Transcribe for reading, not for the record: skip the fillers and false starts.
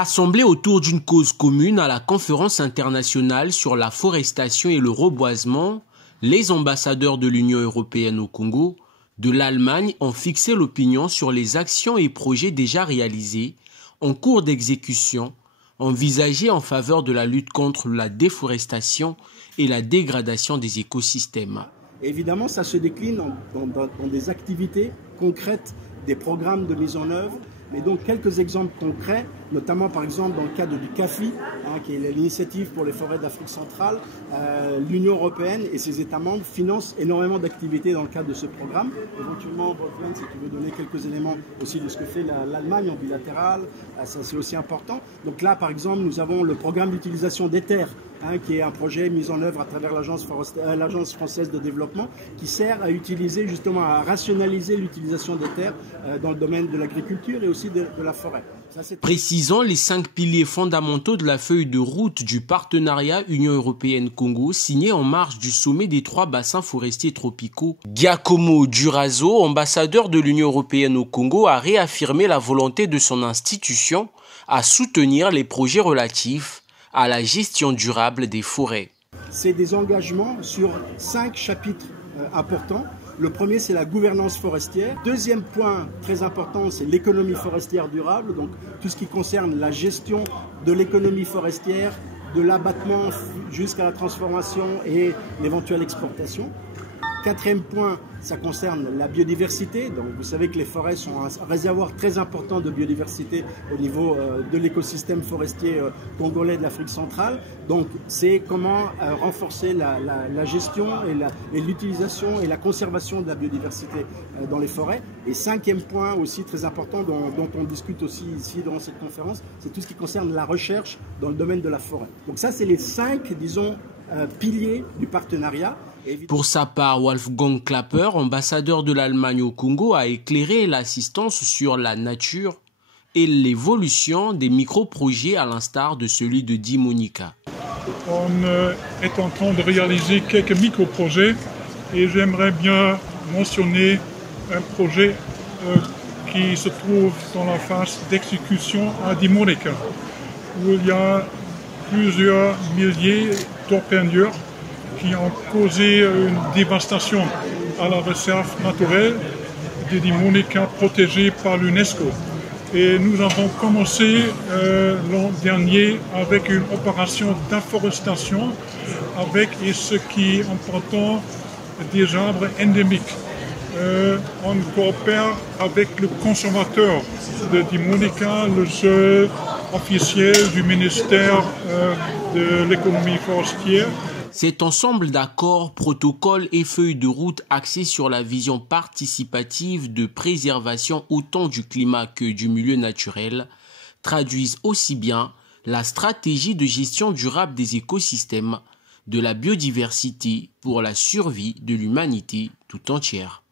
Rassemblés autour d'une cause commune à la conférence internationale sur la forestation et le reboisement, les ambassadeurs de l'Union européenne au Congo, de l'Allemagne ont fixé l'opinion sur les actions et projets déjà réalisés, en cours d'exécution, envisagés en faveur de la lutte contre la déforestation et la dégradation des écosystèmes. Évidemment, ça se décline dans des activités concrètes, des programmes de mise en œuvre. Mais donc quelques exemples concrets, notamment par exemple dans le cadre du CAFI, qui est l'initiative pour les forêts d'Afrique centrale, l'Union européenne et ses États membres financent énormément d'activités dans le cadre de ce programme. Éventuellement, Wolfgang, si tu veux donner quelques éléments aussi de ce que fait l'Allemagne en bilatéral, ça c'est aussi important. Donc là, par exemple, nous avons le programme d'utilisation des terres, qui est un projet mis en œuvre à travers l'Agence française de développement, qui sert à utiliser justement à rationaliser l'utilisation des terres dans le domaine de l'agriculture et aussi de la forêt. Précisons les 5 piliers fondamentaux de la feuille de route du partenariat Union européenne-Congo signée en marge du sommet des 3 bassins forestiers tropicaux. Giacomo Durazo, ambassadeur de l'Union européenne au Congo, a réaffirmé la volonté de son institution à soutenir les projets relatifs à la gestion durable des forêts. C'est des engagements sur 5 chapitres importants. Le premier, c'est la gouvernance forestière. Deuxième point très important, c'est l'économie forestière durable. Donc tout ce qui concerne la gestion de l'économie forestière, de l'abattement jusqu'à la transformation et l'éventuelle exportation. Quatrième point, ça concerne la biodiversité. Donc, vous savez que les forêts sont un réservoir très important de biodiversité au niveau de l'écosystème forestier congolais de l'Afrique centrale. Donc, c'est comment renforcer la gestion et l'utilisation et la conservation de la biodiversité dans les forêts. Et cinquième point aussi très important dont on discute aussi ici durant cette conférence, c'est tout ce qui concerne la recherche dans le domaine de la forêt. Donc ça, c'est les 5, disons, piliers du partenariat. Pour sa part, Wolfgang Klapper, ambassadeur de l'Allemagne au Congo, a éclairé l'assistance sur la nature et l'évolution des micro-projets à l'instar de celui de Dimonika. On est en train de réaliser quelques micro-projets et j'aimerais bien mentionner un projet qui se trouve dans la phase d'exécution à Dimonika, où il y a plusieurs milliers d'orpailleurs qui ont causé une dévastation à la réserve naturelle de Dimonika protégée par l'UNESCO. Et nous avons commencé l'an dernier avec une opération d'afforestation avec ce qui est important des arbres endémiques. On coopère avec le conservateur de Dimonika, le seul officiel du ministère de l'économie forestière. Cet ensemble d'accords, protocoles et feuilles de route axés sur la vision participative de préservation autant du climat que du milieu naturel traduisent aussi bien la stratégie de gestion durable des écosystèmes, de la biodiversité pour la survie de l'humanité tout entière.